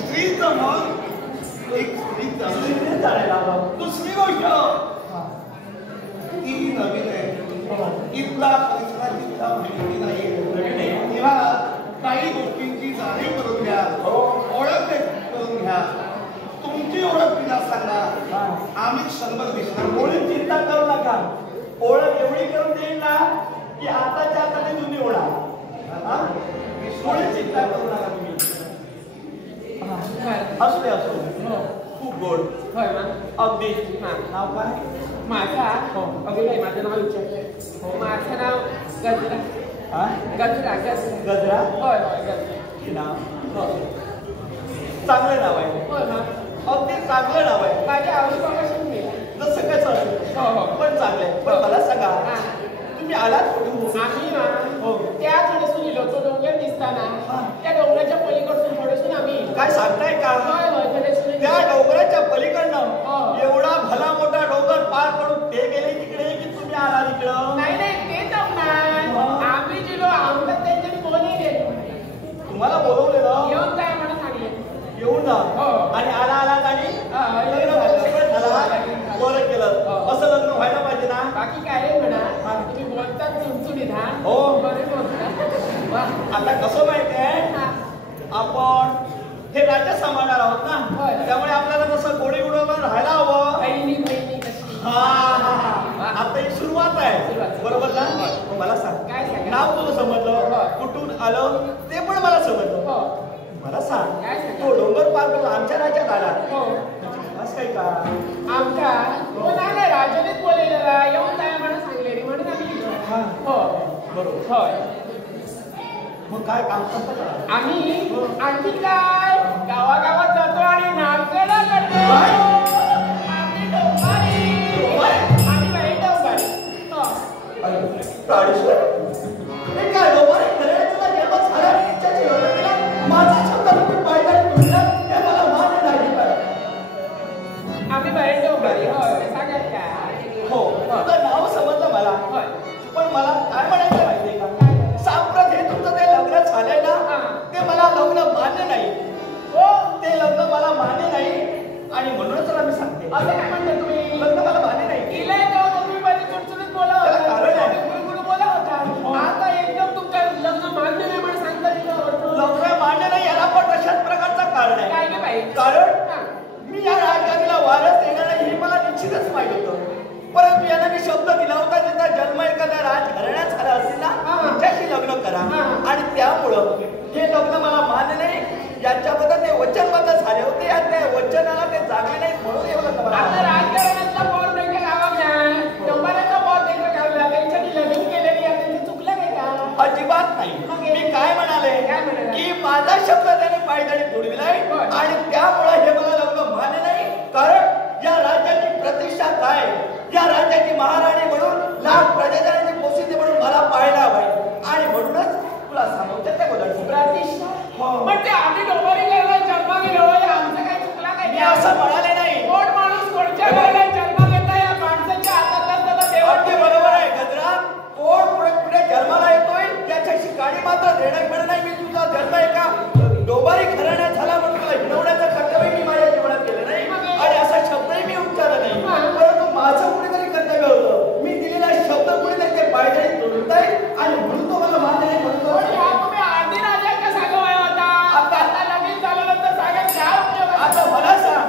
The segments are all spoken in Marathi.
स्त्रीचं मग एक स्त्रीचं दुसरी गोष्ट ती नवीन आहे, इथला परिसरात इतका माहिती नाही तेव्हा काही गोष्टींची जाणीव करून घ्या, ओळख करून घ्या. तुमची ओळख तिला सांगा, आम्ही 100 दिसणार. कोणी चिंता करू नका, ओळख एवढी करून देईल ना की आताच्या आता तुम्ही ओळा. कोणी चिंता करू नका तुम्ही. असू दे असू दे, खूप गोड. अगदी. नाव काय माझा? अगदी काय माझं नाव विचारलंय. माझं नाव गजरा. गजरा गजरा गजरा. होय होय गजरा नाव चांगलं नाव आहे. होय ना, अगदी चांगलं नाव आहे. माझ्या आवडीप्रमाणे केलं जसं कसं असेल पण चांगलं आहे. पण मला सांगा, तुम्ही आलात कुठून? आम्ही ना त्या थोडंसं लिहिलो तो डोंगर दिसताना त्या डोंगराच्या पलीकडून थोडंसं आम्ही. काय सांगताय का? होय होय थोडंसं त्या डोंगराच्या पलीकडनं एवढा भला मोठा डोंगर पार करून ते गेले तिकडे की तुम्ही आला इकडं? नाही नाही ते जमणार. आम्ही गेलो आमचा त्यांच्यात कोणी गेलो. तुम्हाला बोलवलेलं येऊन काय म्हणून सांगले येऊन जा. आणि आला आलात आणि बरं केलं. असं लग्न व्हायला पाहिजे ना. बाकी काय म्हणा, तुम्ही बोलतात चुणचुणीत. हो बरे बोलता. आता कसं माहितीये, आपण हे राज्य सांभाळणार आहोत ना, त्यामुळे आपल्याला कसं गोडी उडवून राहायला हवं. बहिणी बहिणी कशी. आता ही सुरुवात आहे, बरोबर ना? मला सांग, काय सांग? नाव तुझं समजलं, कुठून आलं ते पण मला समजलं. मला सांग, तो डोंगर पार करून आमच्या राज्यात आला, असं काही का? आमच्या कोणाला राजानेच बोललेला येऊन काय म्हणून सांगले म्हणून आम्ही. हो बरोबर. होय. मग काय काम करतो का? आम्ही आणखी काय गावागावात जातो आणि नाचगाणं करतो. आम्ही डोंबारी. आम्ही बाई डोंबारी. हे काय डोंबारी करायचं जन्म झाला, इच्छाची लग्न केला, माझा शब्द तुम्ही पायदळी तुटला, हे मला मान्य नाही पाहिजे. आम्ही बाई डोंबारी. होय सांगत काय? हो तुझं नाव समजलं मला. होय पण मला काय म्हणायचं माहितीये का, सांप्रत हे तुमचं ते लग्न झालंय ना, ते मला लग्न मान्य नाही. हो ते लग्न मला मान्य नाही आणि म्हणूनच तुला मी सांगते. असं काय म्हणता तुम्ही? लग्न मला मान्य नाही. इलाय का तुम्ही बरी चुटचुटीत बोला होता, कारण आहे गुरुगुरु बोला होता. आता एकदम तुमचं लग्न मान्य नाही म्हणून सांगता लग्न मान्य नाही. याला पण तशाच प्रकारचं कारण आहे. काय नाही पाहिजे कारण मी या राजधानीला वारस येणार नाही हे मला निश्चितच माहित होतं. परंतु याला मी शब्द दिला होता, त्याचा जन्म एखाद्या राजघराण्यात झाला असेल ना, त्याच्याशी लग्न करा. आणि त्यामुळं हे लग्न मला मान्य नाही. याच्याबद्दल ते वचनबद्ध झाले होते आणि त्या वचनाला ते जागे नाही म्हणून हे लग्न मला. आता राजघराण्यातला पॉर देखील गावात नाही, डोंबराचा पॉर देखील गावला, त्यांच्यानी लग्न केलेली आहे, त्यांची चुकलं नाही का? अजिबात नाही. मी काय म्हणाले की माझा शब्द त्याने पायदळी तुडविलाय आणि त्यामुळे हे मला लग्न मान्य नाही. कारण या राज्याची प्रतिष्ठा काय, या राज्याची महाराणी म्हणून लाख प्रजाजनांची पोसिती म्हणून मला पाहायला हवंय आणि म्हणूनच तुला सांगतो त्या गोष्टी प्रतिष्ठा. पण ते आम्ही डोंबरी गेलो जन्म गेलो, आमचं काय चुकला काय? मी असं म्हणाले नाही. कोण माणूस कोणत्या वेळेला जन्म घेता या माणसाच्या हातात त्याला देव. अगदी बरोबर आहे गजरा. कोण पुढे पुढे जन्माला येतोय त्याच्याशी काळी मात्र देणं घेणं नाही. मी तुझा जन्म एका डोंबारी घराण्यात झाला म्हणून तुला हिणवण्याचं कर्तव्य मी माझ्या जीवनात केलं नाही आणि असा शब्दही मी उच्चारला नाही. परंतु माझं कुठेतरी कर्तव्य होतं. मी दिलेला शब्द कुठेतरी ते पायदळी तोडताय आणि म्हणून तो मला मान्य नाही म्हणतो. तुम्ही आधी राजा कसा गवाय होता? आता लगेच झालं तर सांगा काय उपयोग? आता मला सांग,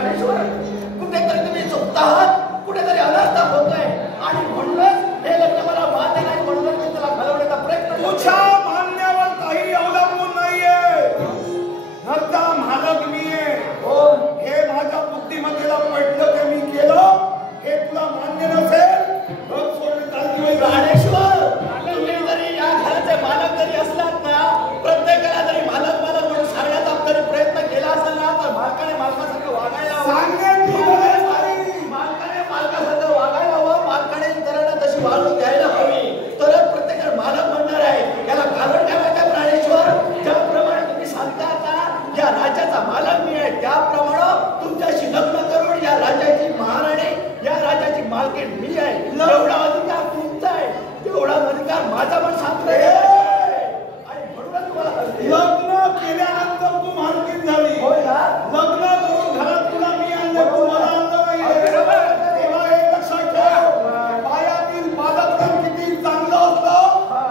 प्राणेश्वर कुठेतरी तुम्ही चुकता आहात, कुठेतरी अनर्थ होतोय आणि म्हणूनच हे लग्न मला मान्य नाही, म्हणूनच मी त्याला घालवण्याचा प्रयत्न तुझ्या मान्यावर काही अवलंबून नाहीये. घरचा मालक मी आहे. हो हे माझ्या बुद्धिमत्तेला पडलं ते मी केलं. हे तुला मान्य नसेल घर सोडून चालती होईल. प्राणेश्वर तुम्ही जरी या घराचे मालक जरी असलात ना, प्रत्येकाला जरी मालक मालक म्हणून सांगण्याचा जरी प्रयत्न केला असेल ना, तर मालकाने मालकासारखं वागायला हवं. सांगण्याची गरज नाही. मालकाने मालकासारखं वागायला हवं. मालकाने इतरांना तशी वागणूक द्यायला हवी, तरच प्रत्येकाला मालक म्हणणार आहे. याला कारण काय माहिती आहे प्राणेश्वर? ज्याप्रमाणे तुम्ही सांगता ना या राज्याचा मालक मी आहे, त्याप्रमाणे तुमच्याशी लग्न करून या राज्याची महाराणी, या राज्याची मालकीण मी आहे. एवढा अधिकार तुमचा आहे, तेवढा अधिकार माझा पण सांगतोय. आणि म्हणूनच तुम्हाला सांगते, लग्न केल्यानंतर तू मालकीण झाली. होय ना? लग्न करून घरात तुला मी आणलं, तू मला आणलं नाहीये. तेव्हा हे लक्षात ठेव. पायातील पादत्राण किती चांगलं असतं,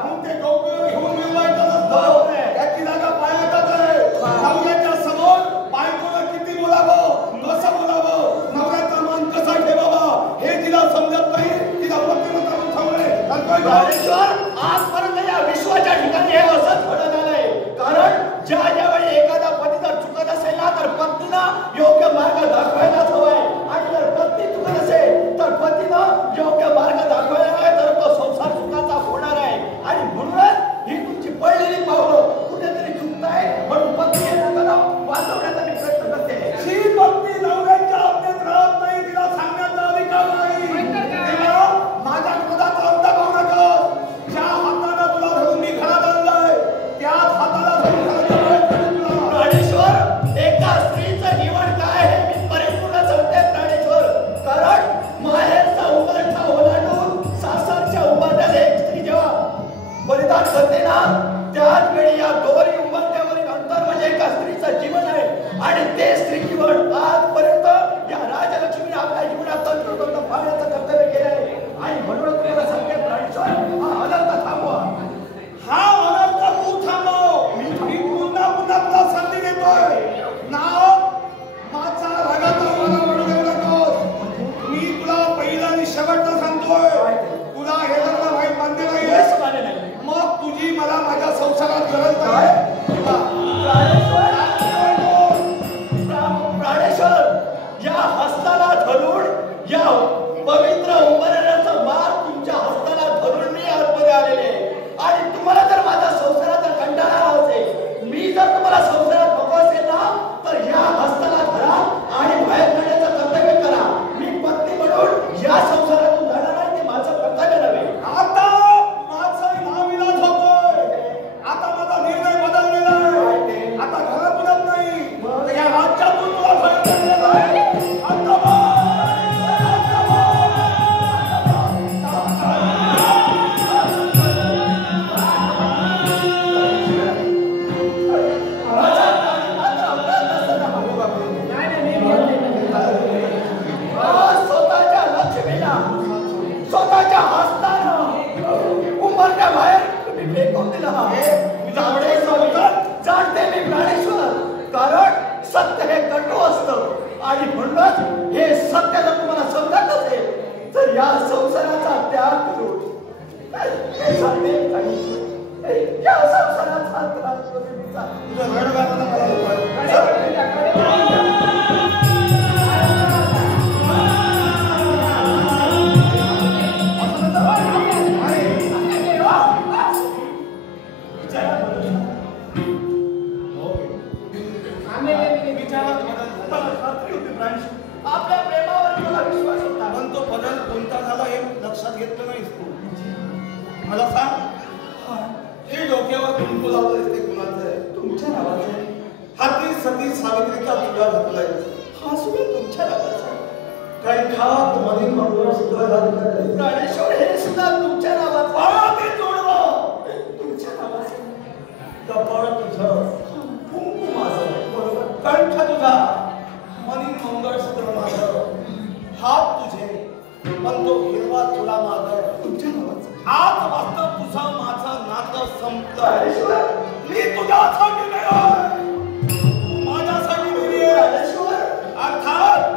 मग ते डोकं घेऊन मिळवायचं नसतं. त्याची जागा पायातच आहे. नवऱ्याच्या समोर बायकोला किती बोलावं, कसं बोलावं, नवऱ्याचा मान कसा ठेवावा हे तिला समजत नाही. तिला पत्नीला सांगणे प्राणेश्वर आजपर्यंत या विश्वाच्या ठिकाणी हे असंच घडत आलंय. कारण ज्यावेळी एखादा पती जर चुकत असेल ना, तर पत्नीनं योग्य मार्ग दाखवायलाच हवाय. आणि जर पत्नी चुकत असेल तर पतीनं योग्य मार्ग दाखवायला हवाय, तर तो संसार सुखाचा होणार आहे. आणि म्हणूनच ही तुमची पडलेली पावलं कुठेतरी चुकताय, म्हणून पत्नी वाचवण्याचा मी प्रयत्न करते. ही पत्नी नवऱ्याच्या आज्ञेत राहत नाही. तिला सांगण्याचा अधिकार नाही. तेव्हा माझ्या क्रोधाचा अंत करू नकोस. ज्या हाताने तुला धरून मी घरात आणलंय, त्याच हाताला धरून घरात आणलंय तुला. प्राणेश्वर एका स्त्रीचं जीवन काय हे मी परिपूर्ण सांगते प्राणेश्वर. कारण माहेरचा उंबरठा ओलांडून सासरच्या उंबरठ्यात एक स्त्री जेव्हा बलिदान करते ना, त्याच वेळी या दोन्ही उंबरठ्यावरील अंतर म्हणजे एका स्त्रीचं जीवन आहे. आणि ते स्त्री जीवन आजपर्यंत या राजलक्ष्मीने आपल्या जीवनात तंत्रतंत्र पाहण्याचं कर्तव्य केलं आहे. आणि म्हणून तुम्हाला सांगते प्राणेश्वर, हा अनर्थ थांबवा. हा अनर्थ तू थांबव. मी पुन्हा पुन्हा तुला संधी देतोय. नाव माझा रागाचा मला म्हणू देऊ नकोस. मी तुला पहिला आणि शेवटचा सांगतोय. तुला हे लग्न वाईट मान्य नाहीये. मग तुझी मला माझ्या संसारात गरज नाही. प्राणेश्वर या हस्ताला धरून, या पवित्र उंबरठ्याचा मार तुमच्या हस्ताला धरून मी आतमध्ये आलेले. आणि तुम्हाला जर माझ्या संसारात जर कंटाळा असेल, मी जर तुम्हाला संसारात नको असेल ना, तर या हस्ताला धरा आणि बाहेर काढण्याचं कर्तव्य करा. मी पत्नी म्हणून या संसारातून जाणार नाही, ते माझं कर्तव्य नव्हे. आता माझा नाविलाज होतोय. आता माझा निर्णय बदललेला आहे. आता घरातूनच नाही, तर या राज्यातून तुला बाहेर काढलेलं आहे. आता स्वतःच्या लक्ष्मीला स्वतःच्या हस्तानं उंबरठ्या बाहेर तुम्ही फेकून दिला. जाणते मी प्राणेश्वर, कारण सत्य हे कटू असतं. आणि म्हणूनच हे सत्य जर तुम्हाला समजत असेल, तर या संसाराचा त्याग करून हे सांगते या संसाराचा त्याग करून तुझं रड गाताना मला आपल्या प्रेमावर मला विश्वास होता. पण तो बदल कोणता झाला हे लक्षात घेतलं नाहीस तू. मला सांग, हे डोक्यावर कुंकू लावलंय ते कुणाचं आहे? तुमच्या नावाचं आहे. हाती सती सावित्रीचा चुडा घातलाय. हा सुद्धा तुमच्या नावाचा आहे. कंठात मनी मंगळसूत्र घातलंय. प्राणेश्वर हे सुद्धा तुमच्या नावाचं आहे. मला ते जोडवं. तुमच्या नावाचं आहे. कपाळ तुझं, कुंकू माझं, बरोबर, कंठ तुझा, मनी मंगळसूत्र माझं, हात तुझे, पण तो हिरवा चुडा माझा. तुमच्या नावाचं आज वाजता तुझं माझं नातं संपलं. प्राणेश्वर मी तुझ्यासाठी नाही, माझ्यासाठी नाही. प्राणेश्वर अर्थात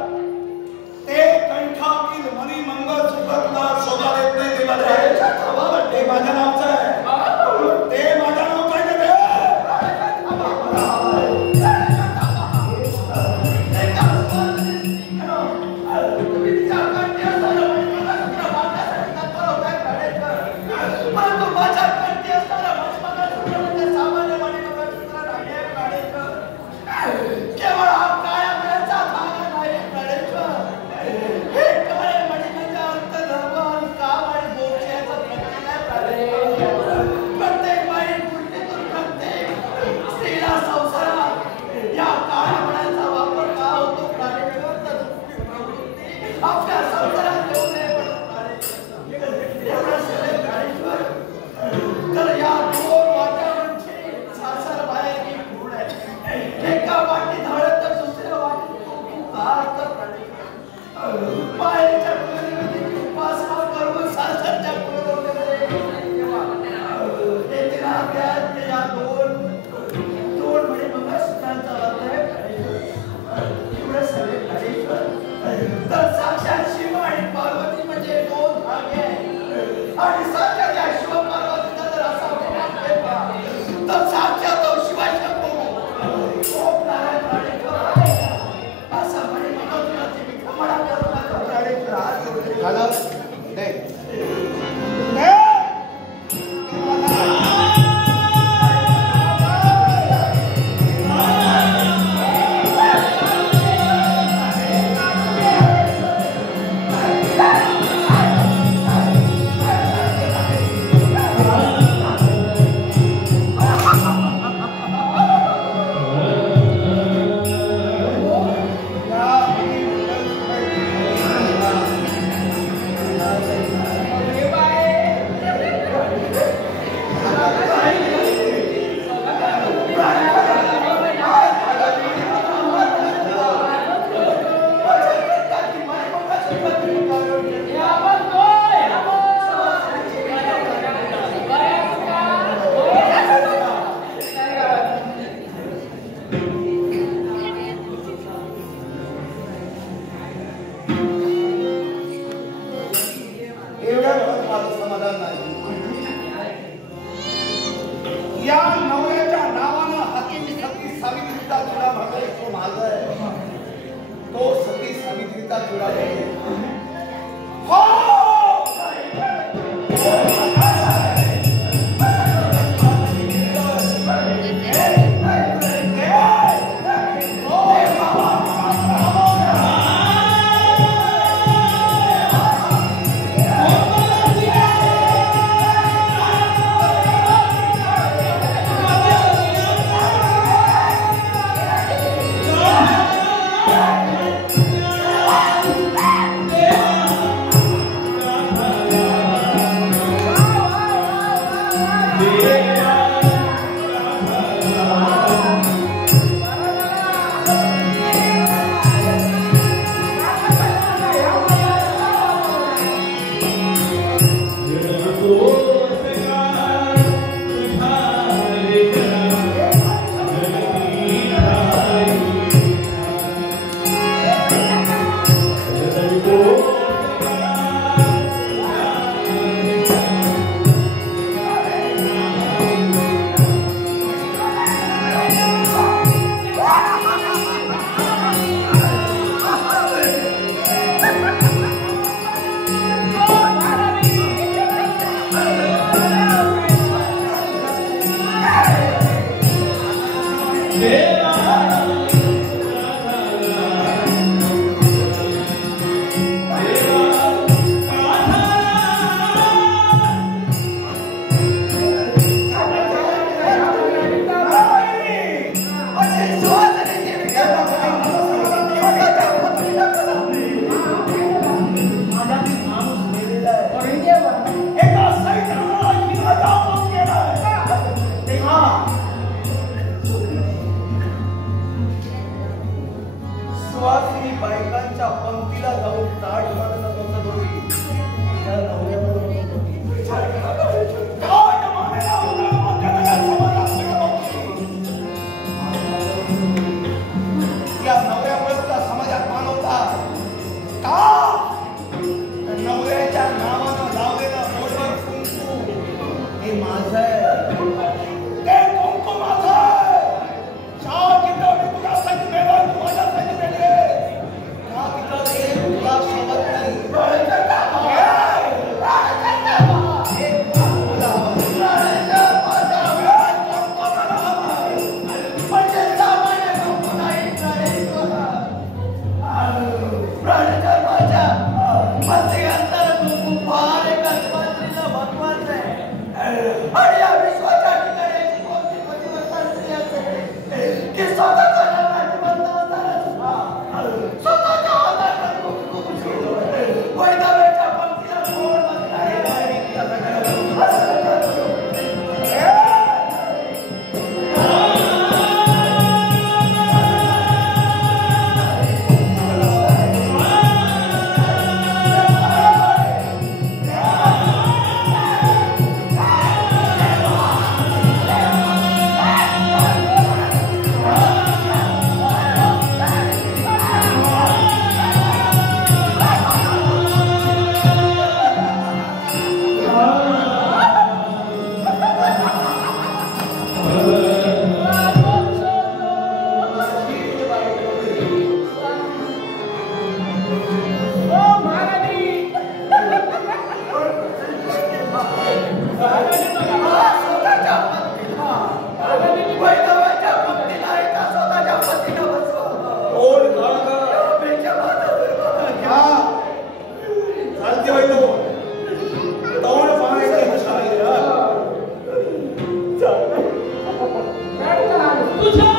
तुझ्या